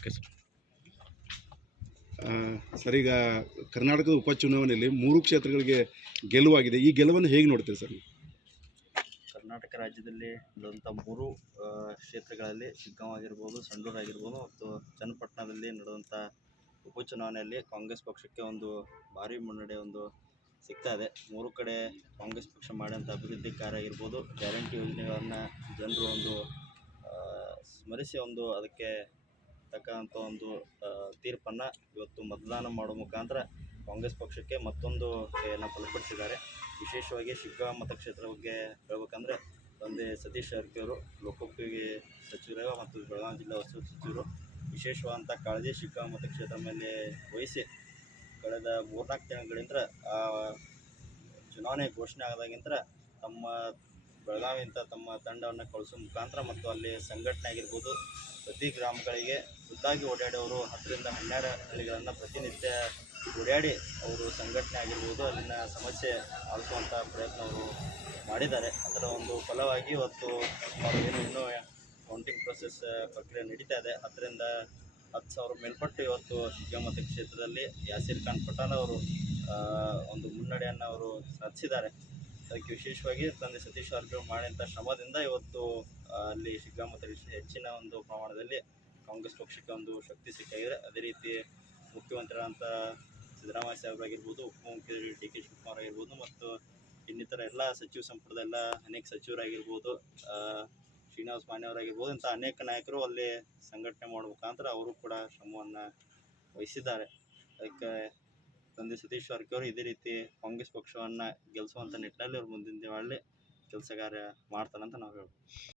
Okay sir. Sir, ಈಗ ಕರ್ನಾಟಕದ ಉಪಚುನಾವಣೆಯಲ್ಲಿ 3 ಕ್ಷೇತ್ರಗಳಿಗೆ ಗೆಲುವಾಗಿದೆ. ಈ ಗೆಲುವನ್ನು ಹೇಗೆ ನೋಡ್ತೀರಿ ಸರ್? ಕರ್ನಾಟಕ ರಾಜ್ಯದಲ್ಲಿ ನಡೆದಂಥ 3 ಕ್ಷೇತ್ರಗಳಲ್ಲಿ ಶಿಗ್ಗಾಂವ್ ಆಗಿರ್ಬೋದು, ಸಂಡೂರು ಆಗಿರ್ಬೋದು ಮತ್ತು ಚನ್ನಪಟ್ಟಣದಲ್ಲಿ ನಡೆದಂಥ ಉಪಚುನಾವಣೆಯಲ್ಲಿ ಕಾಂಗ್ರೆಸ್ ಪಕ್ಷಕ್ಕೆ ಒಂದು ಭಾರಿ ಮುನ್ನಡೆ ಸಿಗ್ತಾ ಇದೆ. 3 ಕಡೆ ಕಾಂಗ್ರೆಸ್ ಪಕ್ಷ ಮಾಡಿದಂಥ ಅಭಿವೃದ್ಧಿ ಕಾರ್ಯ ಆಗಿರ್ಬೋದು, ಗ್ಯಾರಂಟಿ ಯೋಜನೆಗಳನ್ನು ಜನರು ಸ್ಮರಿಸಿ ಅದಕ್ಕೆ ತಕ್ಕಂಥ ತೀರ್ಪನ್ನು ಇವತ್ತು ಮತದಾನ ಮಾಡುವ ಮುಖಾಂತರ ಕಾಂಗ್ರೆಸ್ ಪಕ್ಷಕ್ಕೆ ಮತ್ತೊಂದು ಕೈಯನ್ನು ಬಲಪಡಿಸಿದ್ದಾರೆ. ವಿಶೇಷವಾಗಿ ಶಿಗ್ಗಾಂವ್ ಮತಕ್ಷೇತ್ರ ಬಗ್ಗೆ ಹೇಳ್ಬೇಕಂದ್ರೆ ತಂದೆ ಸತೀಶ್ ಜಾರಕಿಹೊಳಿ ಲೋಕೋಪಯೋಗಿ ಸಚಿವರು ಮತ್ತು ಬೆಳಗಾವಿ ಜಿಲ್ಲಾ ಉಸ್ತುವಾರಿ ಸಚಿವರು ವಿಶೇಷವಾದಂಥ ಕಾಳಜಿ ಶಿಗ್ಗಾಂವ್ ಮತಕ್ಷೇತ್ರ ಮೇಲೆ ವಹಿಸಿ ಕಳೆದ 3-4 ದಿನಗಳಿಂದ ಚುನಾವಣೆ ಘೋಷಣೆ ಆದಾಗಿಂದ ತಮ್ಮ ಬೆಳಗಾವಿಯಿಂದ ತಮ್ಮ ತಂಡವನ್ನು ಕಳಿಸೋ ಮುಖಾಂತರ ಮತ್ತು ಅಲ್ಲಿ ಸಂಘಟನೆ ಆಗಿರ್ಬೋದು, ಪ್ರತಿ ಗ್ರಾಮಗಳಿಗೆ ಖುದ್ದಾಗಿ ಓಡಾಡಿ ಅವರು 10 ರಿಂದ 12 ಹಳ್ಳಿಗಳನ್ನು ಪ್ರತಿನಿತ್ಯ ಓಡಾಡಿ ಅವರು ಸಂಘಟನೆ ಆಗಿರ್ಬೋದು, ಅಲ್ಲಿನ ಸಮಸ್ಯೆ ಆಲಿಸುವಂಥ ಪ್ರಯತ್ನ ಅವರು ಮಾಡಿದ್ದಾರೆ. ಅದರ ಫಲವಾಗಿ ಇವತ್ತು ಇನ್ನೂ ಕೌಂಟಿಂಗ್ ಪ್ರೊಸೆಸ್ ಪ್ರಕ್ರಿಯೆ ನಡೀತಾ ಇದೆ. 10 ರಿಂದ 10,000 ಮೇಲ್ಪಟ್ಟು ಇವತ್ತು ಶಿಗ್ಗಾಂವ್ ಮತಕ್ಷೇತ್ರದಲ್ಲಿ ಯಾಸೀರ್ ಖಾನ್ ಪಠಾಣ್ ಅವರು ಮುನ್ನಡೆಯನ್ನು ಅವರು ಸಾಧಿಸಿದ್ದಾರೆ. ಅದಕ್ಕೆ ವಿಶೇಷವಾಗಿ ತಂದೆ ಸತೀಶ್ ಜಾರಕಿಹೊಳಿ ಮಾಡಿದಂಥ ಶ್ರಮದಿಂದ ಇವತ್ತು ಅಲ್ಲಿ ಶಿಗ್ಗಾಂವ್ ಮತಕ್ಷೇತ್ರ ಹೆಚ್ಚಿನ ಪ್ರಮಾಣದಲ್ಲಿ ಕಾಂಗ್ರೆಸ್ ಪಕ್ಷಕ್ಕೆ ಶಕ್ತಿ ಸಿಕ್ಕಾಗಿದೆ. ಅದೇ ರೀತಿ ಮುಖ್ಯಮಂತ್ರಿಗಳಂಥ ಸಿದ್ದರಾಮಯ್ಯ ಸಾಹೇಬರಾಗಿರ್ಬೋದು, ಉಪಮುಖ್ಯಮಂತ್ರಿ ಡಿ ಕೆ ಶಿವಕುಮಾರ್ ಆಗಿರ್ಬೋದು ಮತ್ತು ಇನ್ನಿತರ ಎಲ್ಲ ಸಚಿವ ಸಂಪುಟದ ಅನೇಕ ಸಚಿವರಾಗಿರ್ಬೋದು, ಶ್ರೀನಿವಾಸ ಮಾನ್ಯವರಾಗಿರ್ಬೋದು, ಇಂಥ ಅನೇಕ ನಾಯಕರು ಅಲ್ಲಿ ಸಂಘಟನೆ ಮಾಡೋ ಮುಖಾಂತರ ಅವರು ಕೂಡ ಶ್ರಮವನ್ನು ವಹಿಸಿದ್ದಾರೆ. ಅದಕ್ಕೆ ತಂದೆ ಸತೀಶ್ ಜಾರಕಿಹೊಳಿ ಇದೇ ರೀತಿ ಕಾಂಗ್ರೆಸ್ ಪಕ್ಷವನ್ನು ಗೆಲ್ಲಿಸುವಂಥ ನಿಟ್ಟಿನಲ್ಲಿ ಅವ್ರು ಮುಂದಿನ ದಿನಗಳಲ್ಲಿ ಕೆಲಸ ಕಾರ್ಯ ಮಾಡ್ತಾರಂತ ನಾವು ಹೇಳ್ಬೋದು.